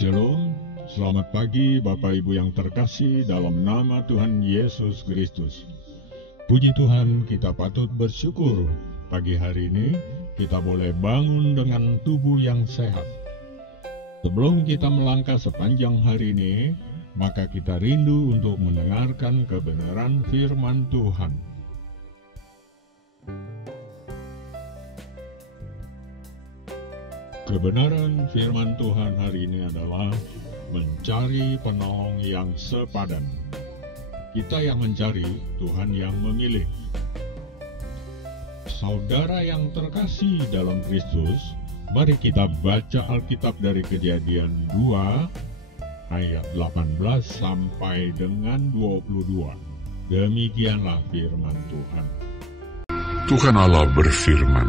Shalom, selamat pagi Bapak Ibu yang terkasih dalam nama Tuhan Yesus Kristus. Puji Tuhan, kita patut bersyukur pagi hari ini kita boleh bangun dengan tubuh yang sehat. Sebelum kita melangkah sepanjang hari ini, maka kita rindu untuk mendengarkan kebenaran firman Tuhan. Kebenaran firman Tuhan hari ini adalah mencari penolong yang sepadan. Kita yang mencari, Tuhan yang memilih. Saudara yang terkasih dalam Kristus, mari kita baca Alkitab dari Kejadian 2 ayat 18 sampai dengan 22. Demikianlah firman Tuhan. Tuhan Allah berfirman,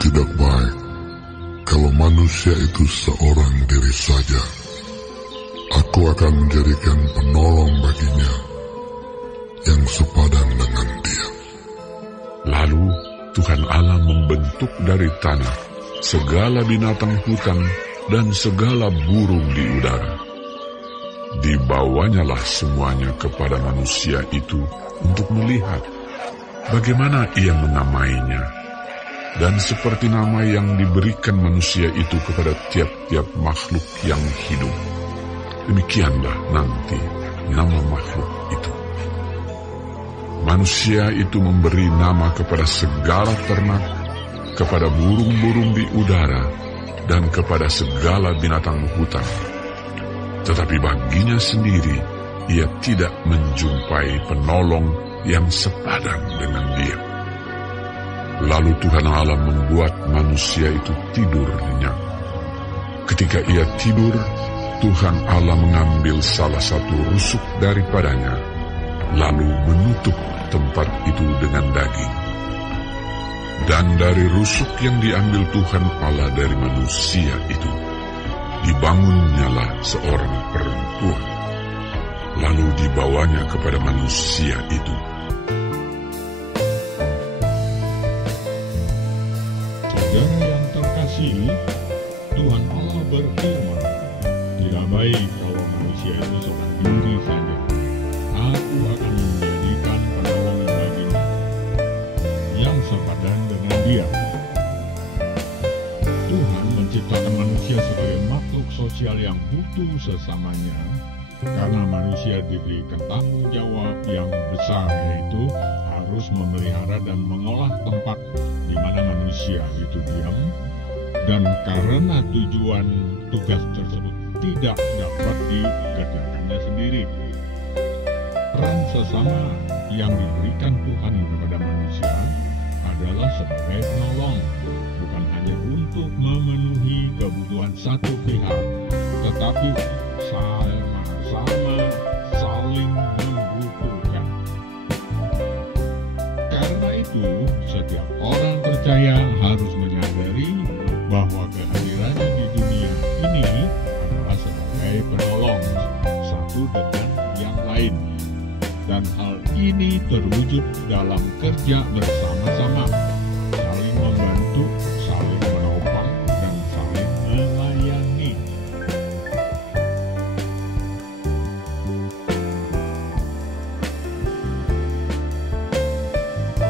"Tidak baik kalau manusia itu seorang diri saja. Aku akan menjadikan penolong baginya yang sepadan dengan dia." Lalu Tuhan Allah membentuk dari tanah segala binatang hutan dan segala burung di udara. Dibawanyalah semuanya kepada manusia itu untuk melihat bagaimana ia menamainya. Dan seperti nama yang diberikan manusia itu kepada tiap-tiap makhluk yang hidup, demikianlah nanti nama makhluk itu. Manusia itu memberi nama kepada segala ternak, kepada burung-burung di udara, dan kepada segala binatang hutan. Tetapi baginya sendiri, ia tidak menjumpai penolong yang sepadan dengan dia. Lalu Tuhan Allah membuat manusia itu tidur nyenyak. Ketika ia tidur, Tuhan Allah mengambil salah satu rusuk daripadanya, lalu menutup tempat itu dengan daging. Dan dari rusuk yang diambil Tuhan Allah dari manusia itu, dibangunnyalah seorang perempuan, lalu dibawanya kepada manusia itu. Saudara yang terkasih, Tuhan Allah berfirman, "Tidak baik kalau manusia itu seorang diri saja. Aku akan menjadikan penolong baginya yang sepadan dengan dia." Tuhan menciptakan manusia sebagai makhluk sosial yang butuh sesamanya, karena manusia diberikan tanggung jawab yang besar, yaitu harus memelihara dan mengolah tempat di mana manusia itu diam, dan karena tujuan tugas tersebut tidak dapat dikerjakannya sendiri. Peran sesama yang diberikan Tuhan kepada manusia adalah sebagai penolong, bukan hanya untuk memenuhi kebutuhan satu pihak, tetapi sama-sama saling membutuhkan. Karena itu, setiap orang percaya harus menyadari bahwa kehadirannya di dunia ini adalah sebagai penolong satu dengan yang lain. Dan hal ini terwujud dalam kerja bersama-sama, saling membantu, saling menopang, dan saling melayani.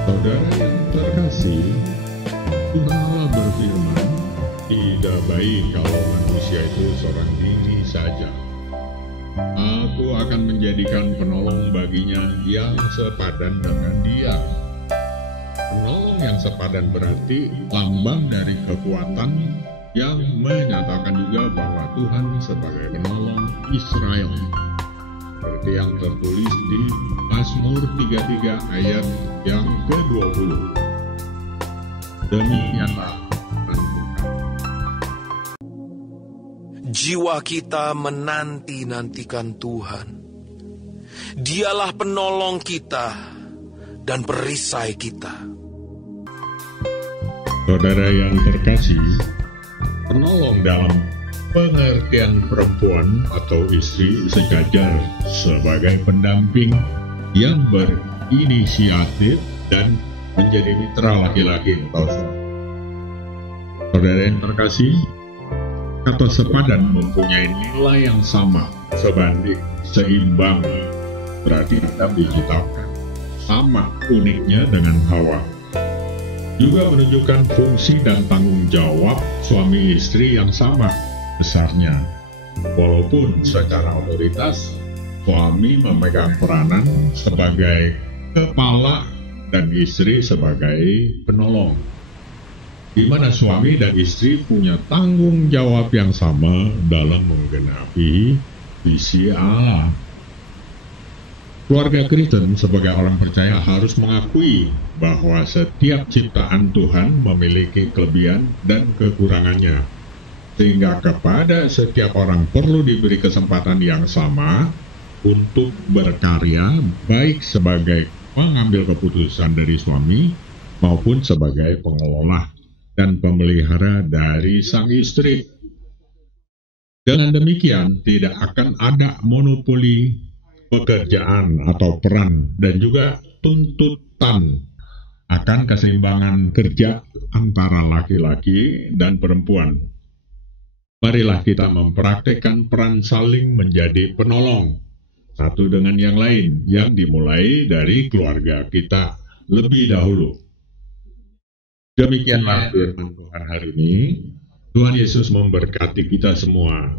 Saudara yang terkasih, Tuhan Allah berfirman, "Tidak baik kalau manusia itu seorang diri saja. Aku akan menjadikan penolong baginya yang sepadan dengan dia." Penolong yang sepadan berarti lambang dari kekuatan yang menyatakan juga bahwa Tuhan sebagai penolong Israel, seperti yang tertulis di Mazmur 33 ayat yang ke-20. Demikianlah jiwa kita menanti-nantikan Tuhan. Dialah penolong kita dan perisai kita. Saudara yang terkasih, penolong dalam pengertian perempuan atau istri sejajar sebagai pendamping yang berinisiatif dan menjadi mitra laki-laki atau suami. Saudara yang terkasih, Kata sepadan mempunyai nilai yang sama, sebanding, seimbang. Berarti Adam diciptakan sama uniknya dengan Hawa. Juga menunjukkan fungsi dan tanggung jawab suami istri yang sama besarnya. Walaupun secara otoritas suami memegang peranan sebagai kepala dan istri sebagai penolong, di mana suami dan istri punya tanggung jawab yang sama dalam menggenapi visi Allah. Keluarga Kristen sebagai orang percaya harus mengakui bahwa setiap ciptaan Tuhan memiliki kelebihan dan kekurangannya, sehingga kepada setiap orang perlu diberi kesempatan yang sama untuk berkarya, baik sebagai pengambil keputusan dari suami maupun sebagai pengelola dan pemelihara dari sang istri. Dengan demikian, tidak akan ada monopoli pekerjaan atau peran dan juga tuntutan akan keseimbangan kerja antara laki-laki dan perempuan. Marilah kita mempraktekkan peran saling menjadi penolong satu dengan yang lain yang dimulai dari keluarga kita lebih dahulu. Demikianlah firman Tuhan hari ini. Tuhan Yesus memberkati kita semua.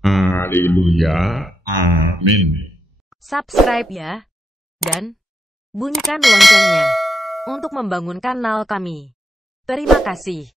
Haleluya. Amin. Subscribe ya, dan bunyikan loncengnya untuk membangun kanal kami. Terima kasih.